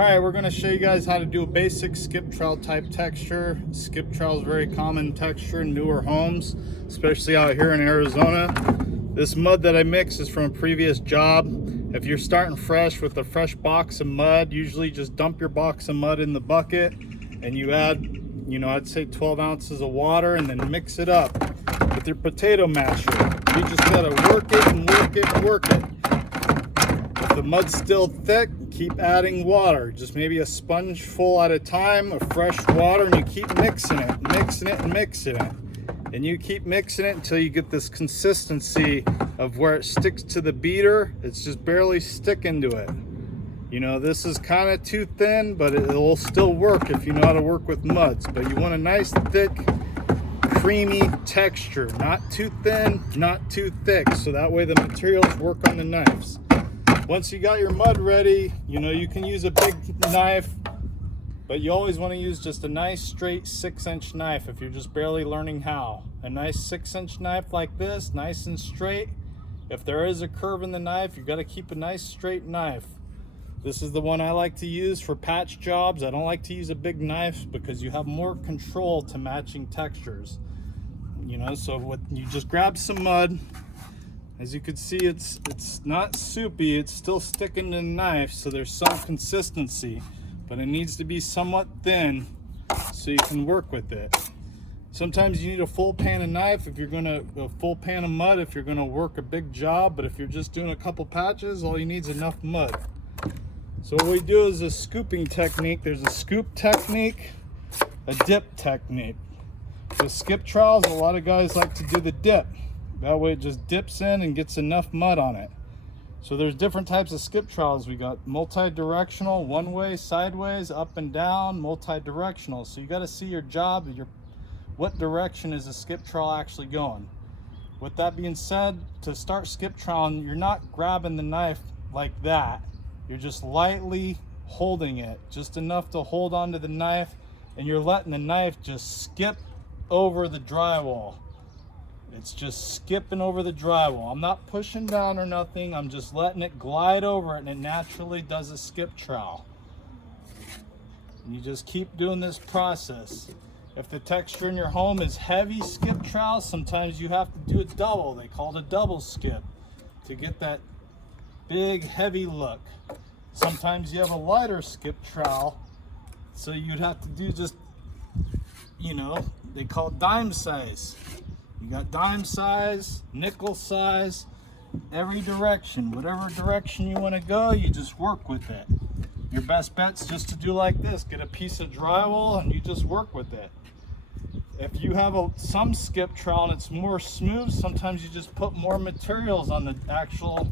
Alright, we're going to show you guys how to do a basic skip trowel type texture. Skip trowel is a very common texture in newer homes, especially out here in Arizona. This mud that I mix is from a previous job. If you're starting fresh with a fresh box of mud, usually just dump your box of mud in the bucket and you add, I'd say 12 ounces of water and then mix it up with your potato masher. You just got to work it and work it and work it. If the mud's still thick, keep adding water, just maybe a sponge full at a time of fresh water, and you keep mixing it and mixing it. And you keep mixing it until you get this consistency of where it sticks to the beater. It's just barely sticking to it. This is kind of too thin, but it will still work if you know how to work with muds. But you want a nice, thick, creamy texture. Not too thin, not too thick, so that way the materials work on the knives. Once you got your mud ready, you can use a big knife, but you always want to use just a nice straight 6-inch knife if you're just barely learning how. A nice 6-inch knife like this, nice and straight. If there is a curve in the knife, you've got to keep a nice straight knife. This is the one I like to use for patch jobs. I don't like to use a big knife because you have more control to matching textures. So you just grab some mud. As you can see, it's not soupy, it's still sticking to the knife, so there's some consistency, but it needs to be somewhat thin so you can work with it. Sometimes you need a full pan of knife if you're a full pan of mud if you're gonna work a big job, but if you're just doing a couple patches, all you need is enough mud. So what we do is a scooping technique. There's a scoop technique, a dip technique. With skip trowels, a lot of guys like to do the dip. That way it just dips in and gets enough mud on it. So there's different types of skip trowels. We got multi-directional, one way, sideways, up and down, multi-directional. So you got to see your job, what direction is the skip trowel actually going. With that being said, to start skip troweling, you're not grabbing the knife like that. You're just lightly holding it, just enough to hold onto the knife, and you're letting the knife just skip over the drywall. It's just skipping over the drywall. I'm not pushing down or nothing. I'm just letting it glide over it, and it naturally does a skip trowel. And you just keep doing this process. If the texture in your home is heavy skip trowel, sometimes you have to do a double. They call it a double skip to get that big, heavy look. Sometimes you have a lighter skip trowel, so you'd have to do just, they call it dime size. You got dime size, nickel size, every direction. Whatever direction you want to go, you just work with it. Your best bet's just to do like this. Get a piece of drywall and you just work with it. If you have some skip trowel and it's more smooth, sometimes you just put more materials on the actual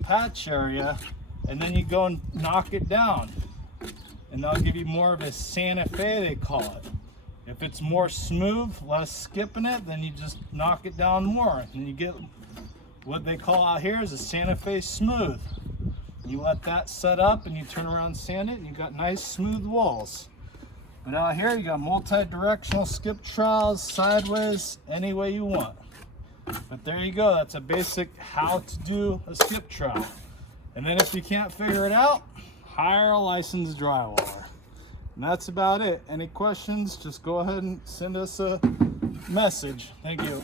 patch area and then you go and knock it down. And that'll give you more of a Santa Fe, they call it. If it's more smooth, less skipping it, then you just knock it down more. And you get what they call out here is a Santa Fe smooth. You let that set up and you turn around and sand it and you got nice smooth walls. But out here you got multi-directional skip trowels, sideways, any way you want. But there you go, that's a basic how to do a skip trowel. And then if you can't figure it out, hire a licensed drywaller. And that's about it. Any questions, just go ahead and send us a message. Thank you.